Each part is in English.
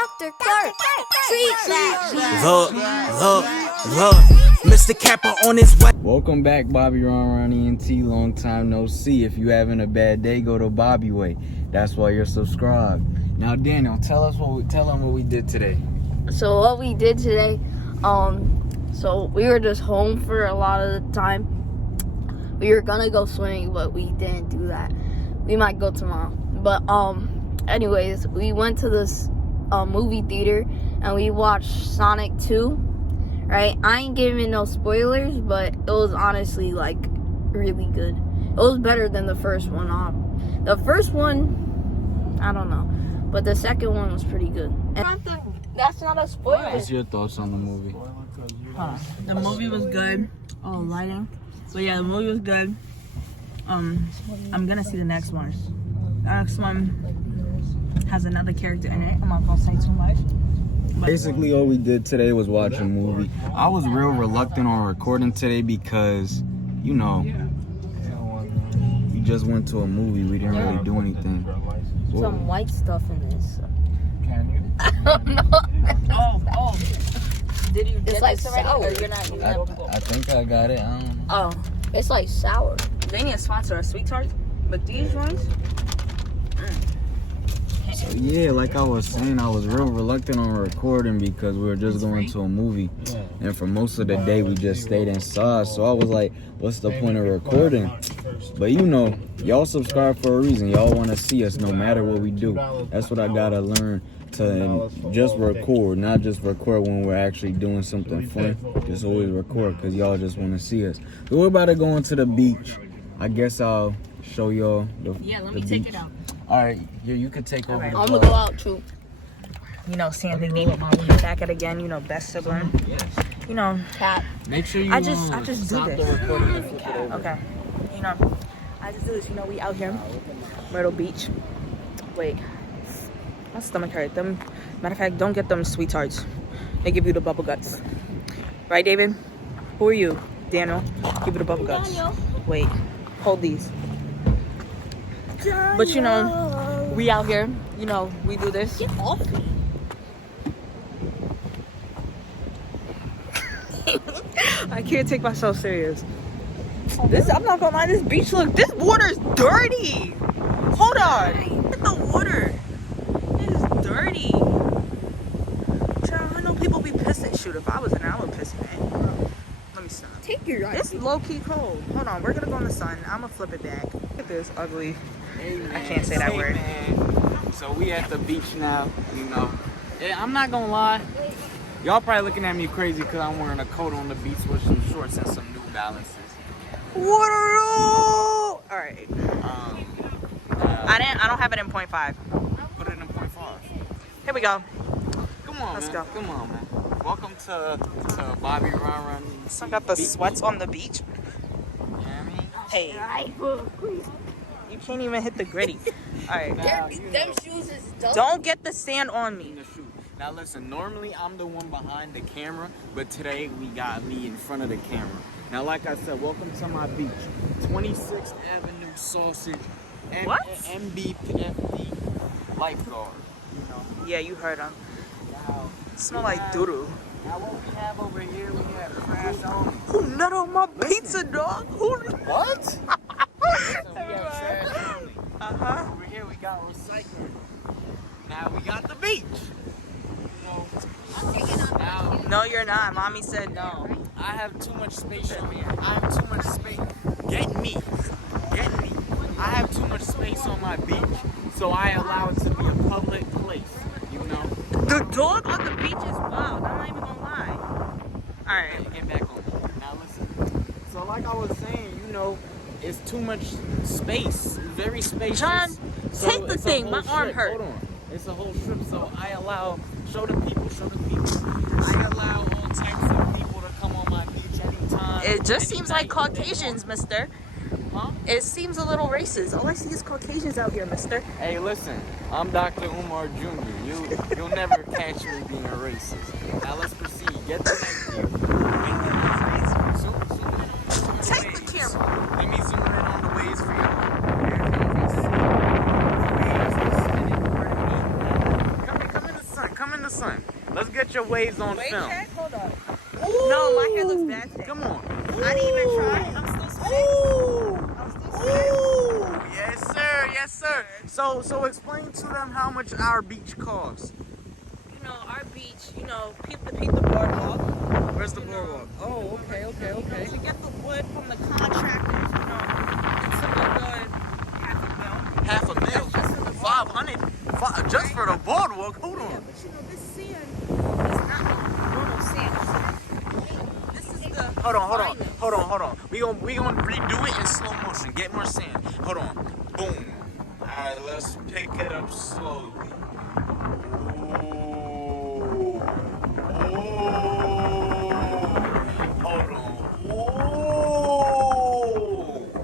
Dr. Clark, treat that. Look, Mr. Kappa on his way. Welcome back, Bobbyronron ENT. Long time no see. If you having a bad day, go to Bobby Way. That's why you're subscribed. Now, Daniel, tell them what we did today. So what we did today, so we were just home for a lot of the time. We were gonna go swimming, but we didn't do that. We might go tomorrow. But anyways, we went to this movie theater and we watched Sonic 2. Right? I ain't giving no spoilers, but it was honestly like really good. It was better than the first one. The first one, I don't know, but the second one was pretty good. And that's not a spoiler. What's your thoughts on the movie? The movie was good. Oh, lighting. So yeah, the movie was good. I'm gonna see the next one. The next one has another character in it. I'm not gonna say too much. Basically, all we did today was watch a movie. I was real reluctant on recording today because, you know, we just went to a movie. We didn't really do anything. Some white stuff in this. Can you? I don't know. Oh. Did you get like this already? sour. Or you're not? I think I got it. I don't know. Oh, it's like sour. They need to sponsor a sweet tart, but these ones. So yeah, like I was saying, I was real reluctant on recording because we were just going to a movie, and for most of the day we just stayed inside. So I was like, what's the point of recording? But you know, y'all subscribe for a reason. Y'all want to see us no matter what we do. That's what I gotta learn, to just record, not just record when we're actually doing something fun. Just always record because y'all just want to see us. So we're about to go into the beach. I guess I'll show y'all the Yeah, let the me take beach. it out. All right, you can take over. right. the I'm vlog. gonna go out too. You know, Sandy back at again. You know, best sibling. Yes. You know, Cat. Make sure you I just do stop this. the recording and flip it over. okay. You know, I just do this. You know, we out here, Myrtle Beach. Wait, my stomach hurt. Matter of fact, don't get them sweet tarts. They give you the bubble guts. Right, David? Who are you? Daniel. Give you the bubble guts. Daniel. Wait, hold these. But you know, we out here. You know, we do this. Get off me. I can't take myself serious. I'm not gonna lie, this water is dirty. Hold on. Look at the water. It is dirty. Child, I know people be pissing. Shoot, if I was in there, I would piss in it. Let me stop. Take your right. It's low-key cold. Hold on, we're gonna go in the sun. I'm gonna flip it back. Look at this ugly. I can't say that word. Man. So we at the beach now, you know. Yeah, I'm not gonna lie. Y'all probably looking at me crazy because I'm wearing a coat on the beach with some shorts and some New Balances. Waterloo! Alright. I don't have it in 0.5. Put it in 0.5. Here we go. Come on, Let's man. go. Come on, man. Welcome to Bobbyronron. So I got the sweats on the beach. You know what I mean? Hey, you can't even hit the gritty. Alright. Them shoes is dumb. Don't get the sand on me. In the shoe. Now listen, normally I'm the one behind the camera, but today we got me in front of the camera. Now, like I said, welcome to my beach. 26th Avenue Sausage. What? MBFD lifeguard. You know. Yeah, you heard him. Now, Smell like doo-doo. now what we have over here, we have trash on. Who nut on my pizza, dog? Who? What? So we have trash only. Uh-huh. Over here we got recycling. Now we got the beach. Now No, you're not. Mommy said no. I have too much space on me. I have too much space. Get me. I have too much space on my beach, so I allow it to be a public place. You know. The dog on the beach is wild. I'm not even gonna lie. All right. Get back on. Now listen. So like I was saying, you know, it's too much space. Very spacious. John, So take the it's a thing. whole My arm strip. hurt. Hold on. It's a whole strip, so I allow. Show the people. I allow all types of people to come on my beach anytime. It just seems like anynight. Caucasians, mister. Huh? It seems a little racist. All I see is Caucasians out here, mister. Hey, listen. I'm Dr. Umar Jr. You'll never catch me being a racist. Now let's proceed. Get the next view. Take the camera. Let me zoom in on the waves for you. Come in the sun. son. Let's get your waves on Wait, film. check. Hold on. Ooh. No, my hair looks bad today. Come on. I didn't even try. I'm still sweating. Ooh. I'm still sweating. Ooh. Yes, sir. Yes, sir. So explain to them how much our beach costs. You know, our beach, you know, peep the boardwalk. Where's the boardwalk? Oh, okay. You know, to get the wood from the contractors, you know, it took a good half a mil. $500,000? 500? Just for the boardwalk? Hold Yeah, on. but you know, this sand is not normal sand. This is the Hold on. finest. We gonna redo it in slow motion. Get more sand. Hold on. Boom. All right, let's pick it up slowly. Ooh. Hold on. Ooh.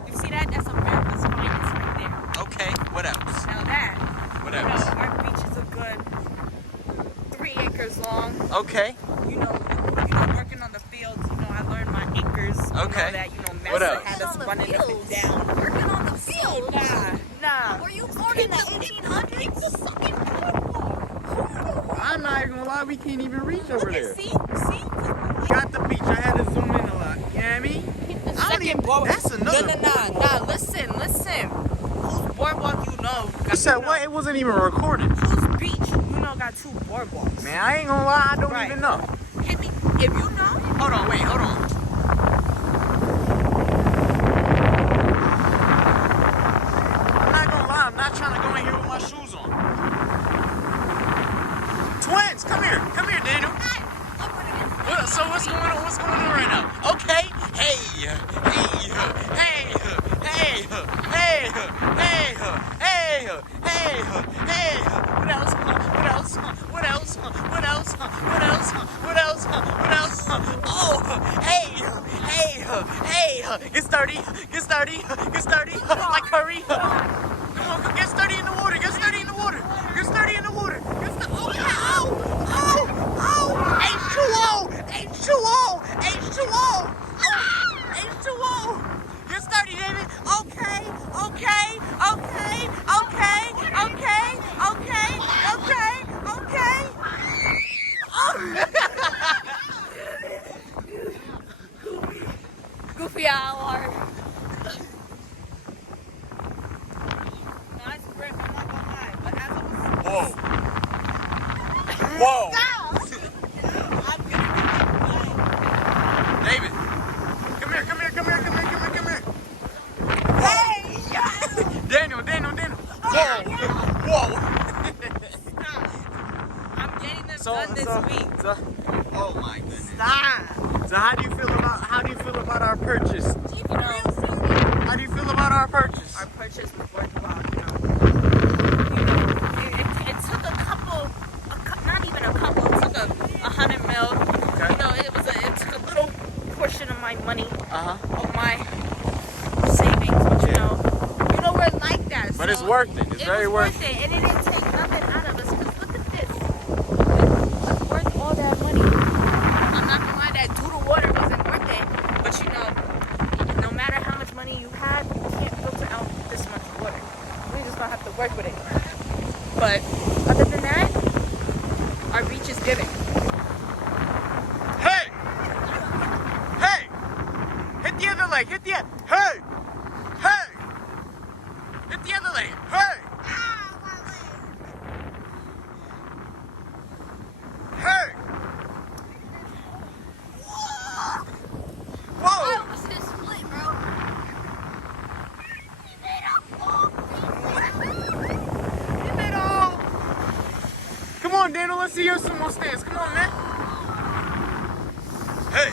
You see that? That's America's finest right there. Okay. What else? Now that, What you know, else? our beach is a good 3 acres long. Okay. You know, working on the fields, you know, I learned my acres. Okay. You know that, you know, What Master else? had us On the running up and fields. down. Working on the field. Nah. Were you born in the 1800s? I'm not even gonna lie. We can't even reach over there. See? Got the beach. I had to zoom in a lot. You know what I mean? I don't even. That's another. Nah. Listen. Whose boardwalk you know? You said what? It wasn't even recorded. Whose beach you know got 2 boardwalks? Man, I ain't gonna lie. I don't Right. even know. Hit me if you know. Hold on. Wait. Hold on. I'm not gonna lie. I'm not trying to go in here with my shoes on. Twins, come here, Daniel. So what's going on? What's going on right now? Okay. Hey. What else? Oh, hey. Get sturdy. Like Curry. Come on, get sturdy in the water. H2O. Get sturdy, David. Okay. Goofy hour. Nice grip, I'm not gonna lie. But as I was Whoa. David. Come here. Hey. Daniel. Whoa. I'm getting this done this week. Oh my goodness. Stop. So how do you feel about our purchase? You know, How do you feel about our purchase? our purchase was worthwhile, you know. It took not even a couple, it took 100 mil. Okay. You know, it took a little portion of my money, of my savings, but you know, we're like that. But so it's worth it. It's very worth it. And it didn't take nothing out of us, because look at this. It's worth all that money. I'm not gonna lie, that doodle water wasn't worth it, but you know, no matter how much money you had, you can't filter out this much water. We're just gonna have to work with it. But other than that, our beach is giving. Hey! Hit the other leg. Hey! Hit the other leg. Hey! Whoa! I almost hit a split, bro. Come on, Daniel. Let's see your sumo stance. Come on, man. Hey!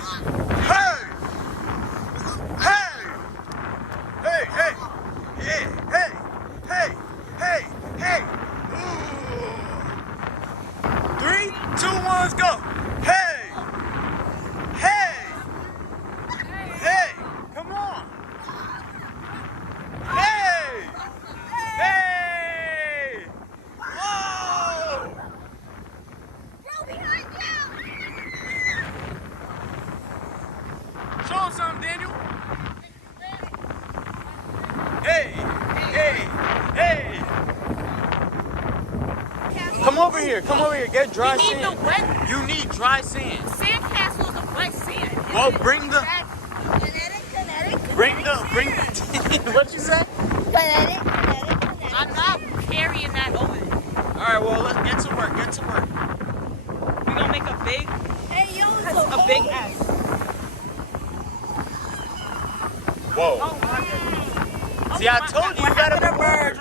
Ooh. 3, 2, 1, go! Hey! Come on! Hey! Whoa! Come over here. Come over here. Get dry We need sand. the wet You need dry sand. sandcastle is a wet sand. Well, bring the. Bring the. What you say? I'm not carrying that over. All right. Well, let's get to work. Get to work. We're gonna make a big S. Whoa. Oh my goodness. See, I told you, you gotta be bird.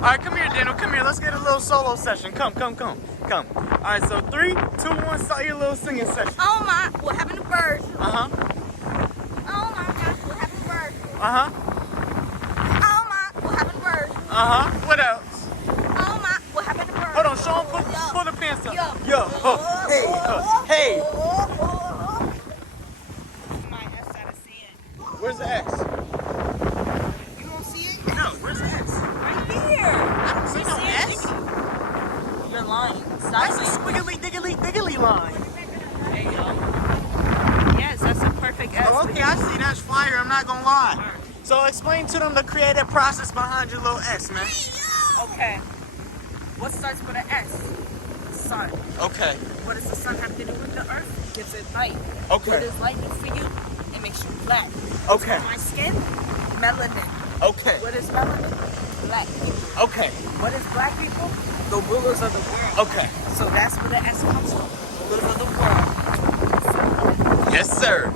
All right, come here, Daniel. Come here. Let's get a little solo session. Come. All right, so 3, 2, 1, start your little singing session. Oh my, what happened to birds? Uh-huh. Oh my gosh, what happened to birds? Uh-huh. Oh my, what happened to birds? Uh-huh. What else? Oh my, what happened to birds? Hold on, Sean, pull the pants up. Yo. Yo. Hey. My S out of sand. Where's the X? You don't see it? No, where's the X? Right here. I don't see no S. You're lying. That's a squiggly diggly line. There you go. Yes, that's a perfect S. Oh, okay, I see. That's fire. I'm not gonna lie. So explain to them the creative process behind your little S, man. Okay. What starts with an S? Sun. Okay. What does the sun have to do with the earth? It gives it light. Okay. What does light do for you? It makes you black. Okay. My skin? Melanin. Okay. What is melanin? Black people. Okay. What is black people? The rulers of the world. Okay. So that's where the S comes from. Rulers of the world. Yes, sir.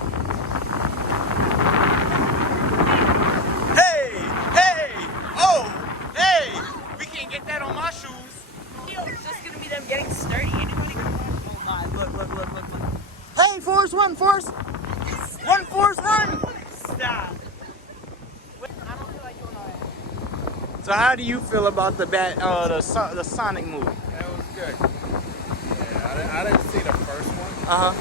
Hey. We can't get that on my shoes. It's just gonna be them getting sturdy. Anybody can run. Oh my, look. Hey, Forrest, run. Run, Forrest, run. Stop. I don't feel like doing all that. So how do you feel about the Sonic movie? That was good. Yeah, I didn't see the first one. Uh-huh.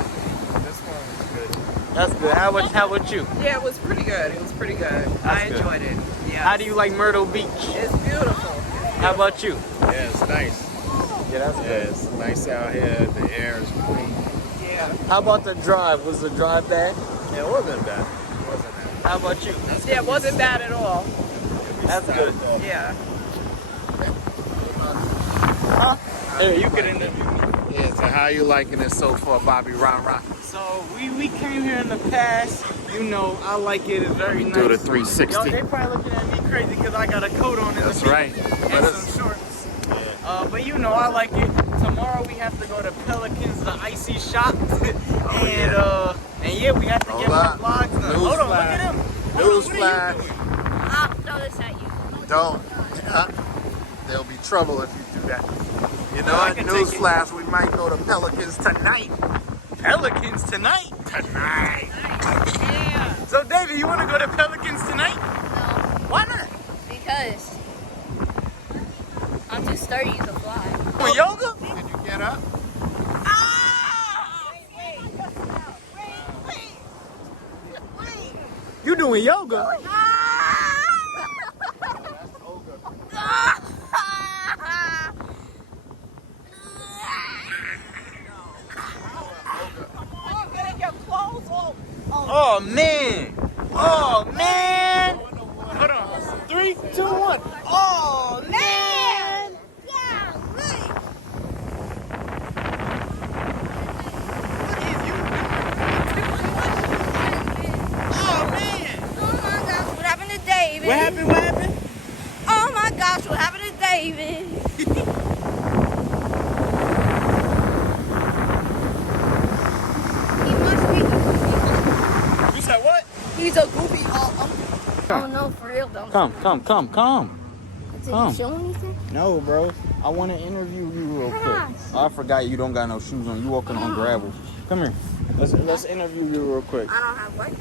This one was good. That's good. How about you? Yeah, it was pretty good. I good. enjoyed it. Yeah. How do you like Myrtle Beach? It's beautiful. How about you? Yeah, it's nice. Yeah, that's Yeah, it's nice out here. The air is clean. Yeah. How about the drive? Was the drive bad? Yeah, it wasn't bad. It wasn't bad. How about you? Yeah, it wasn't bad at all. That's good. Yeah. Huh? Hey, you could interview me. Yeah, so how you liking it so far, Bobbyronron? So we came here in the past. You know, I like it. It's very nice. Do the 360. Yo, they probably looking at me crazy because I got a coat on in That's the right. and some shorts. But you know, I like it. Tomorrow we have to go to Pelicans, the icy shop, and yeah, we have to get my vlogs done. Hold on, look at him. Newsflash. I'll throw this at you. Don't. There'll be trouble if you do that. You know I what? can take it. Newsflash, we might go to Pelicans tonight. Pelicans tonight? Tonight. Yeah. So, David, you want to go to Pelicans tonight? No, Why not? because I'm too sturdy to fly. For yoga? Can you get up? You doing yoga? Oh, man. Oh, man. Hold on. 3, 2, 1. Oh, man. What happened to David? What happened? Oh my gosh, what happened to David? He must be a goofy. You said what? He's a goofy. Oh no, for real though. Come. Did come. he show anything? No, bro. I want to interview you real quick. Come on. I forgot you don't got no shoes on. You walking on gravel. Come here. Let's interview you real quick. I don't have what?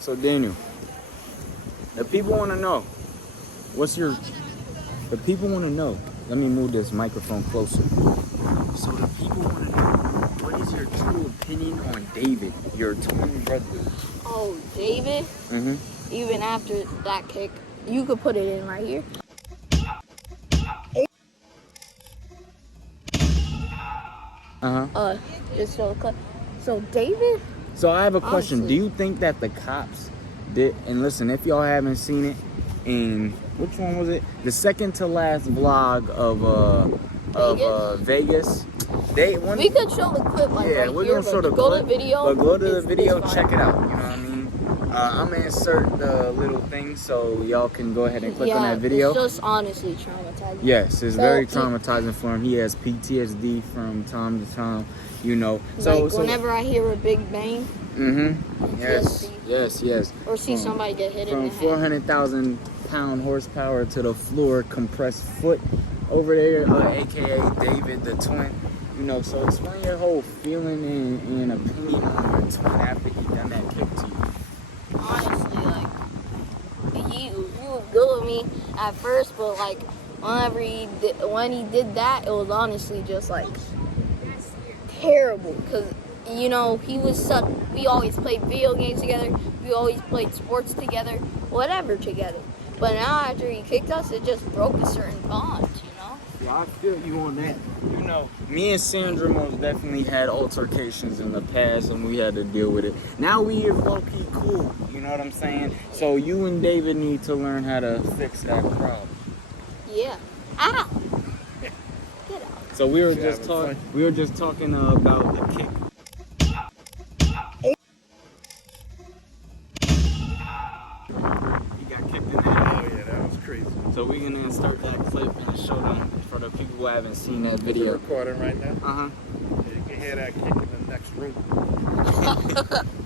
So Daniel, the people want to know. The people want to know. Let me move this microphone closer. So the people want to know, what is your true opinion on David, your twin brother? Oh, David? Mm-hmm. Even after that kick, you could put it in right here. Just show a clip. So David. So I have a question. Honestly. Do you think that the cops did? And listen, if y'all haven't seen it, in which one was it? The second to last vlog of Vegas. We could show the clip like yeah, right we're here, gonna show the go clip. to the video. But go to the It's video, fine. check it out. You know what I mean? I'm gonna insert the little thing so y'all can go ahead and click on that video. It's just honestly traumatizing. Yes, it's very traumatizing for him. He has PTSD from time to time, you know. So whenever I hear a big bang. Yes. Or see somebody get hit in the head. From 400,000 pound horsepower to the floor, compressed foot over there, aka David the twin. You know, so explain your whole feeling and opinion on your twin after he done that kick to you. Honestly, like he was good with me at first, but like when he did that, it was honestly just like terrible. Cause you know we always played video games together, we always played sports together, whatever together. But now after he kicked us, it just broke a certain bond, you know. Yeah, I feel you on that. You know, me and Sandra most definitely had altercations in the past and we had to deal with it. Now we is low-key cool, you know what I'm saying? So you and David need to learn how to fix that problem. Yeah. Ow! Get out. So we were just talking about the kick. He got kicked in the head. Oh yeah, that was crazy. So we're gonna insert that clip and show them for the people who haven't seen that video. You're recording right now. Uh-huh. Yeah, you can hear that kick in the next room.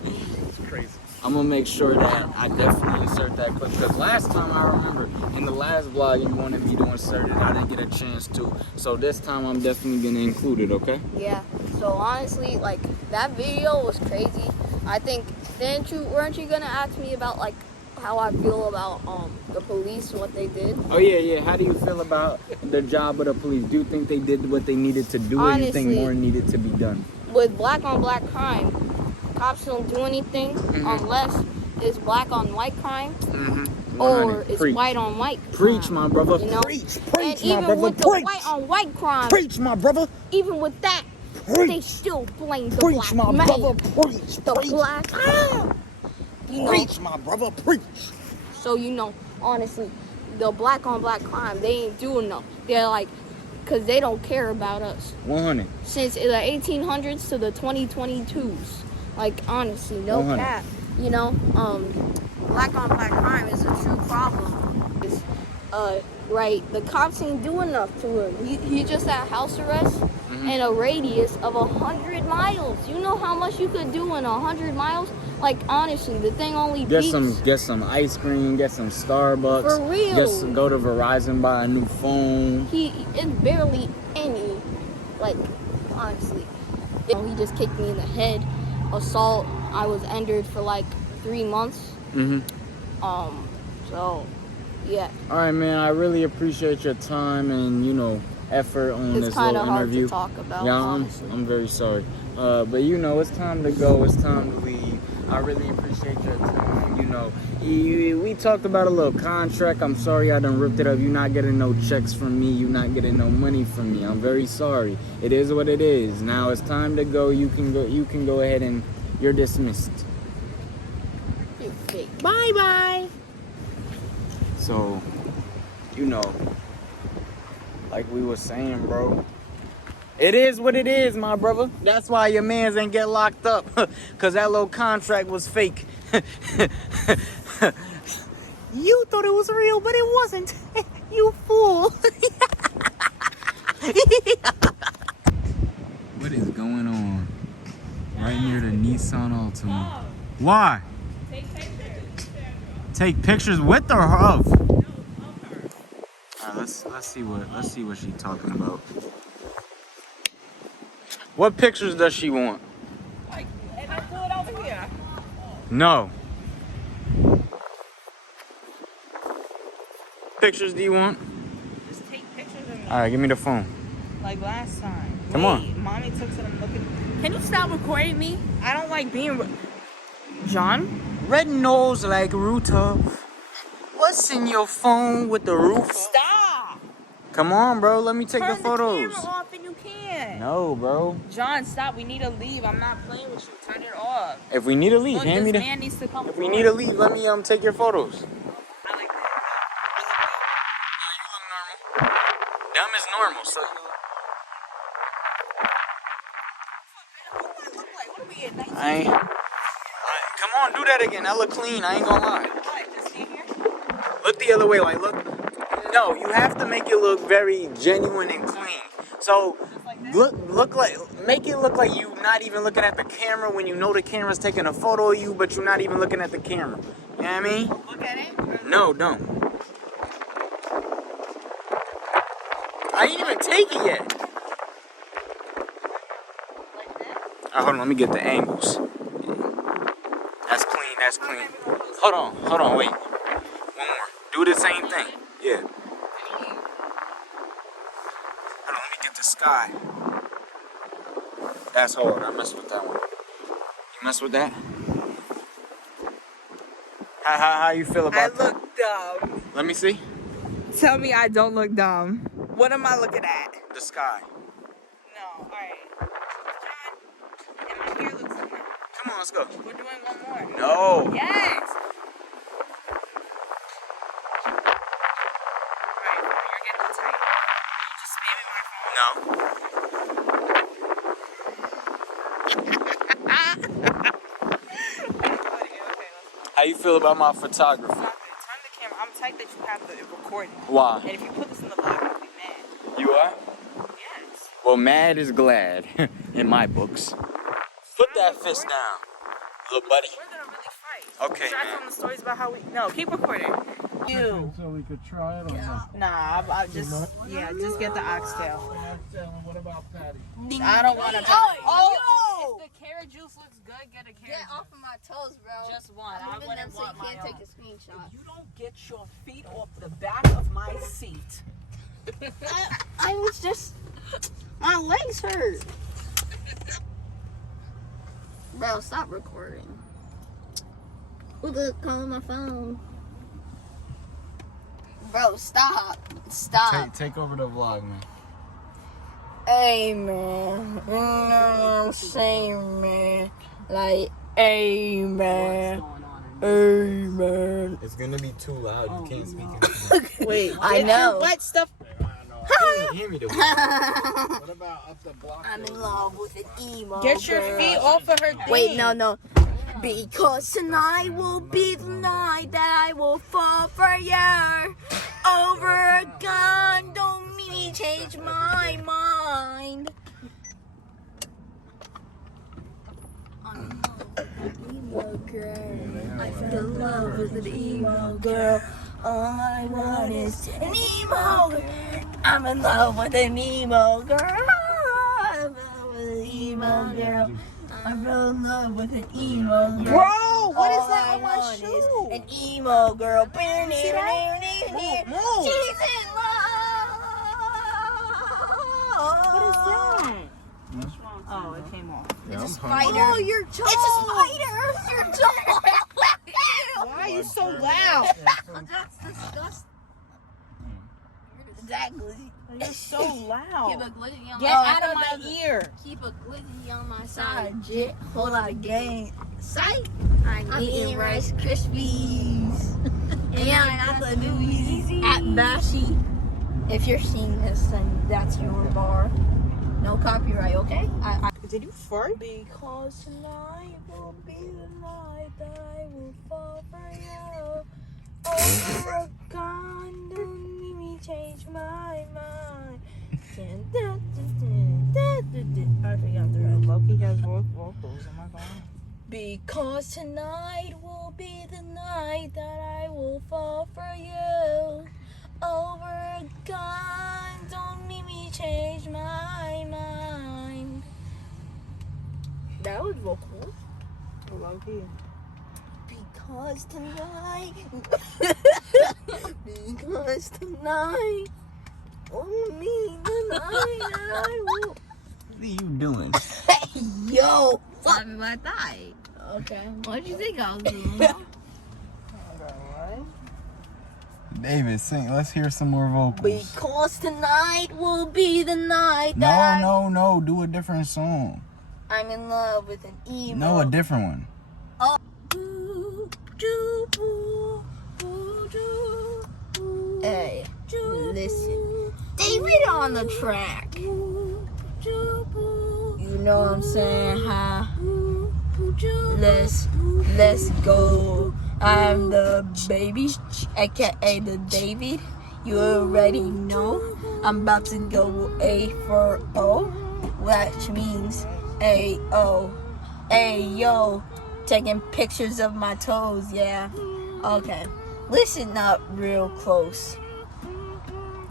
It's crazy. I'm gonna make sure that I definitely insert that clip because last time I remember in the last vlog you wanted me to insert it, I didn't get a chance to. So this time I'm definitely gonna include it, okay? Yeah. So honestly, like that video was crazy. I think weren't you gonna ask me about like how I feel about the police and what they did? Oh yeah. How do you feel about the job of the police? Do you think they did what they needed to do, or do you think more needed to be done? With black on black crime, cops don't do anything unless it's black on white crime or it's white on white crime. Preach, my brother. You know? Preach, and my even brother. with the white on white crime, Preach, my brother. even with that, they still blame the Preach, black my man. brother. Preach. The black. You know, Preach, my brother. Preach. so you know, honestly, the black on black crime, they ain't doing enough. They're like, cause they don't care about us. 100. Since the 1800s to the 2022s, like honestly, no 100. cap. You know, black on black crime is a true problem. It's, right, the cops ain't doing enough to him. He just had house arrest in a radius of 100 miles. You know how much you could do in 100 miles? Like honestly, the thing only Get beats. some ice cream, get some Starbucks. For real. Just go to Verizon, buy a new phone. It's barely any, like, honestly. He just kicked me in the head. Assault, I was entered for like 3 months. So, yeah. All right, man. I really appreciate your time and, you know, effort on It's this kind little of hard interview. to talk about, Yeah, honestly. I'm very sorry. But, you know, it's time to go. It's time to leave. I really appreciate your time. You know, we talked about a little contract. I'm sorry I done ripped it up. You're not getting no checks from me. You're not getting no money from me. I'm very sorry. It is what it is. Now it's time to go. You can go. You can go ahead and you're dismissed. Bye-bye. So, you know, like we were saying, bro. It is what it is, my brother. That's why your mans ain't get locked up. Cause that little contract was fake. You thought it was real, but it wasn't. You fool. What is going on? Right near the Nissan Altima. Why? Take pictures with or of? Alright, let's see what she's talking about. What pictures does she want? Like, and I pull it over here. No. Pictures do you want? Just take pictures of me. Alright, give me the phone. Like last time. Come on. Mommy took to them looking. Can you stop recording me? I don't like being. John? Red nose like Ruta. What's in your phone with the roof? Stop! Come on, bro. Let me take Turn the photos. the camera off and you can. No, bro. John, stop. We need to leave. I'm not playing with you. Turn it off. If we need to leave, Look, hand me this the. man needs to come. If we need to leave, let me take your photos. I like that. You look normal. Them is normal, so you look. I ain't. Come on, do that again. That look clean. I ain't gonna lie. Look the other way, like look. No, you have to make it look very genuine and clean. So make it look like you not even looking at the camera when you know the camera's taking a photo of you, but you're not even looking at the camera. You know what I mean? Look at it. No, don't. I ain't even take it yet. Hold on, let me get the angles. That's clean, that's clean. Hold on, wait. One more. Do the same thing. Yeah. Hold on, let me get the sky. That's hard. I messed with that one. You mess with that? How you feel about I that? look dumb. Let me see. Tell me I don't look dumb. What am I looking at? The sky. No, alright. John, and my hair looks dumb. Come on, let's go. We're doing one more. No. Yes! Alright, you're getting tight. You just spamming my phone. No. How you feel about my photography? Turn the camera. I'm tight that you have the recording. Why? And if you put this in the vlog, I'll be mad. You are? Yes. Well, mad is glad in my books. Put that fist down, little buddy. We're gonna really fight. Okay, Should I man. tell them the stories about how we... No, keep recording. You. So we could try it or not? Nah, I just... Yeah, just get the oxtail. What about Patty? I don't want to... Oh, If the carrot juice looks good, get a carrot get off of my toes, bro. Just one. I'm I moving wouldn't them so you want my can't own. take a screenshot. You don't get your feet off the back of my seat. I was just... My legs hurt. Bro, stop recording. Who the calling my phone? Bro, stop. Stop. Take over the vlog, man. Hey, man. You know what I'm saying, man? Like, hey, man. Hey, man. It's gonna be too loud. You can't speak. Wait, I know. Wet stuff. Hear me though. What about up the block? I'm in love with an emo Get your girl. feet off of her thing. Wait, no. Because tonight will be the night that I will fall for you. Over a gun, don't make me change my mind. Emo girl, I fell in love with an emo girl. All I want is an emo girl. I'm in love with an emo girl. I'm in love with an emo girl. I fell in love with an emo girl. Bro, what is All that I on my want shoe? is an emo girl. See that? Move. She's in love. What is that? Oh, it came off. It's a spider. Oh, your jaw. It's a spider. Your jaw. Why are you so loud? That's disgusting. Exactly. You're so loud. Keep a glizzy on Get my out of my ear. Keep a glizzy on my side. Jit. Whole lot of gang. Sight. I'm eating Rice Krispies. And I got the new Yeezy at Bashy. If you're seeing this, then that's your bar. No copyright, okay? Did you fart? Because tonight will be the night that I will fall for you. Over a gun, don't make me change my mind. I forgot the rest. Loki has vocals. Am I going? Because tonight will be the night that I will fall for you. Over a gun, don't make me change my mind. That was vocal. Loki. Because tonight, because tonight, only the night that I will. What are you doing? Hey, yo! Slapping my thigh. Okay, what did you think I was doing? David, sing. Let's hear some more vocals. Because tonight will be the night No, that no. Do a different song. I'm in love with an emo. No, a different one. Hey, listen. David on the track. You know what I'm saying, huh? Let's go. I'm the baby, aka the David. You already know. I'm about to go A for O, which means A-O. Ayo, taking pictures of my toes, yeah. Okay, listen up real close,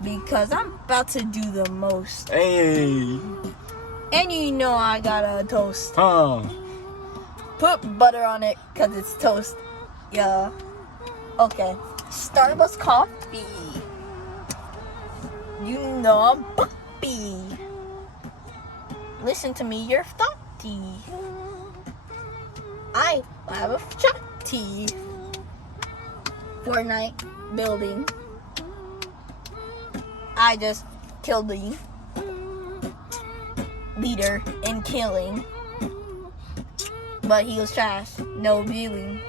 because I'm about to do the most. Hey. And you know I got a toast. Oh. Put butter on it, because it's toast. Yeah. Okay. Starbucks coffee. You know I'm puppy. Listen to me, you're thoughty. I have a chatty. Fortnite building. I just killed the leader in killing. But he was trash. No dealing.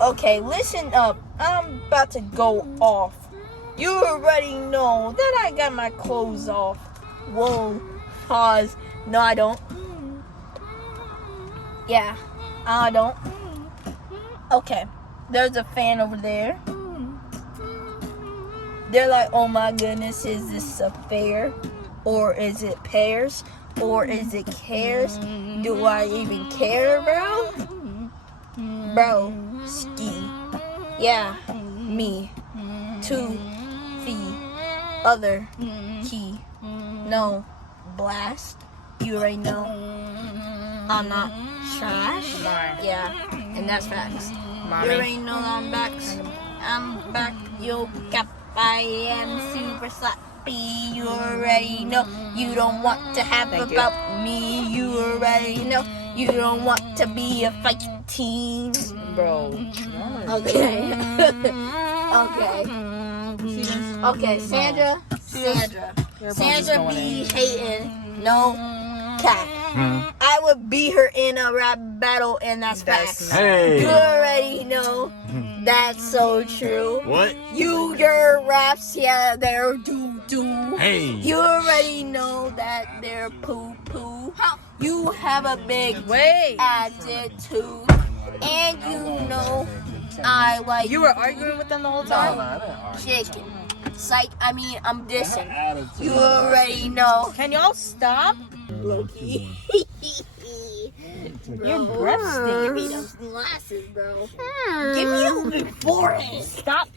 Okay, listen up. I'm about to go off. You already know that I got my clothes off. Whoa. Pause. No, I don't. Yeah, I don't. Okay. There's a fan over there. They're like, oh my goodness, is this a fair? Or is it pears? Or is it cares? Do I even care, bro? Bro, ski. Yeah, me. 2 feet. Other key. No. Blast. You already know. I'm not trash. Yeah, and that's facts. You already know that I'm back. I'm back. Yo, cap. I am super sloppy. You already know. You don't want to have about me. You already know. You don't want to be a fighting. Bro. Okay. Okay, Sandra be hating. No cap. I would beat her in a rap battle, and that's facts. Hey. You already know. That's so true. What? Your raps, yeah, they're doo-doo. Hey. You already know that they're poo-poo. You have a big attitude. And you know I like... You were arguing with them the whole time? Chicken. Psych, I'm dissing. You already know. Can y'all stop? Loki. Your breath stinks. Give me those glasses, bro. Give me those beforehand. Stop.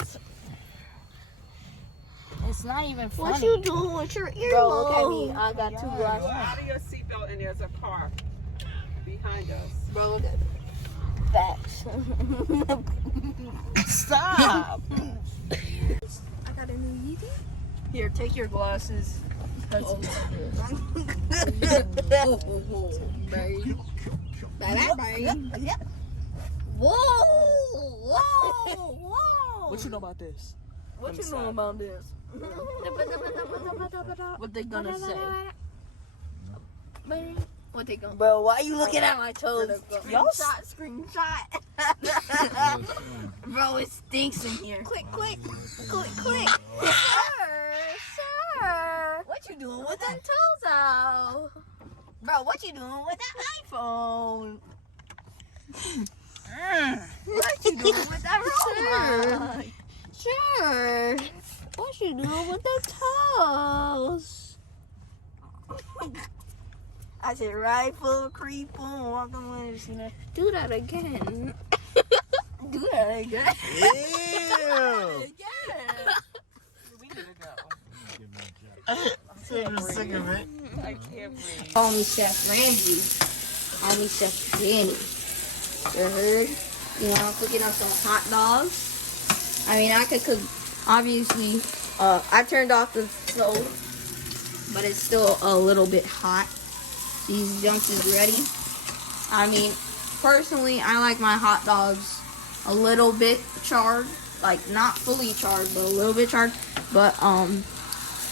It's not even funny. What you doing with your earlobe? Bro, look at me. I got 2 glasses. Out of your seatbelt and there's a car behind us. Bro, look at facts. Stop. I got a new Yeezy. Here, take your glasses. Whoa! What you know about this? What you know about this? What they gonna say? What they gonna? Bro, why you looking at my toes? Y'all Screenshot. Bro, it stinks in here. Click. Sir. What you doing with that toes out? Bro, what you doing with that iPhone? What you doing with that robot? Sure. What you doing with the toes? I said rifle, creep on, walking with you know. Do that again. Do that again. Ew. I'm sick of it. I can't breathe. Call me Chef Ramsay. Call me Chef Danny. You heard? You know, I'm cooking up some hot dogs. I could cook, obviously, I turned off the stove, but it's still a little bit hot. These junks is ready. Personally, I like my hot dogs a little bit charred. like not fully charred, but a little bit charred. But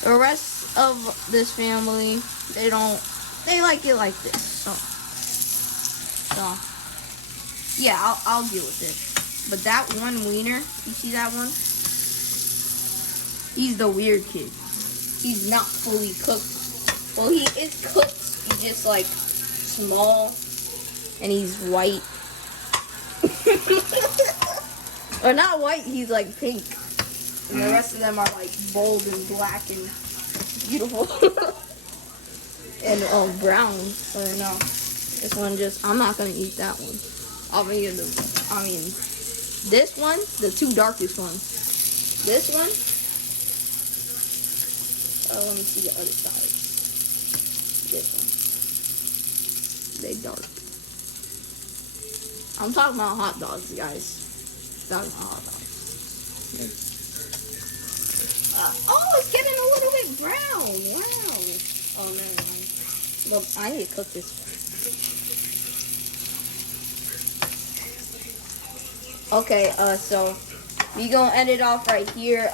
the rest of this family, they like it like this. So yeah, I'll deal with it. But that one wiener, you see that one? He's the weird kid. He's not fully cooked. Well, he is cooked. He's just like small, and he's white. Or not white, he's like pink. And the rest of them are like bold and black and beautiful. And brown. So no. This one I'm not gonna eat that one. This one, the two darkest ones. This one. Oh, let me see the other side. This one. They dark. I'm talking about hot dogs, guys. Talking about hot dogs. Oh, it's getting a little bit brown. Wow. Oh, never mind. Well, I need to cook this. Okay, so we gonna end it off right here.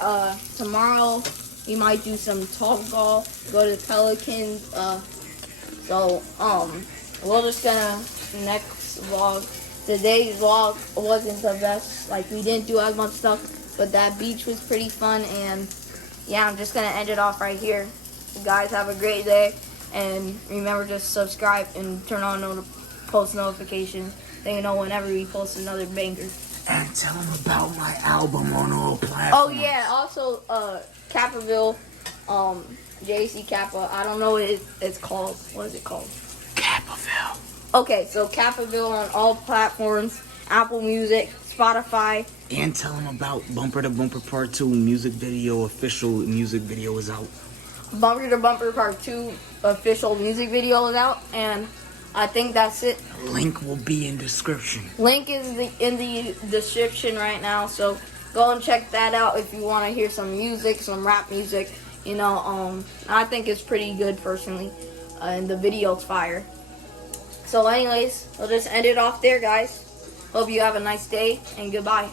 Tomorrow we might do some talk golf, go to Pelicans. So we're just gonna next vlog. Today's vlog wasn't the best. Like, we didn't do as much stuff, but that beach was pretty fun. And yeah, I'm just gonna end it off right here. You guys have a great day, and remember to subscribe and turn on post notifications so you know whenever we post another banger. And tell them about my album on all platforms. Oh yeah, also Cappaville, JC Kappa. I don't know what it's called. What is it called? Cappaville. Okay, so Cappaville on all platforms: Apple Music, Spotify. And tell them about Bumper to Bumper Part 2 music video. Official music video is out. Bumper to Bumper Part 2 official music video is out, and I think that's it. Link will be in description. Link is in the description right now, so go and check that out if you want to hear some music, some rap music. You know, I think it's pretty good personally, and the video's fire. So anyways, we'll just end it off there, guys. Hope you have a nice day, and goodbye.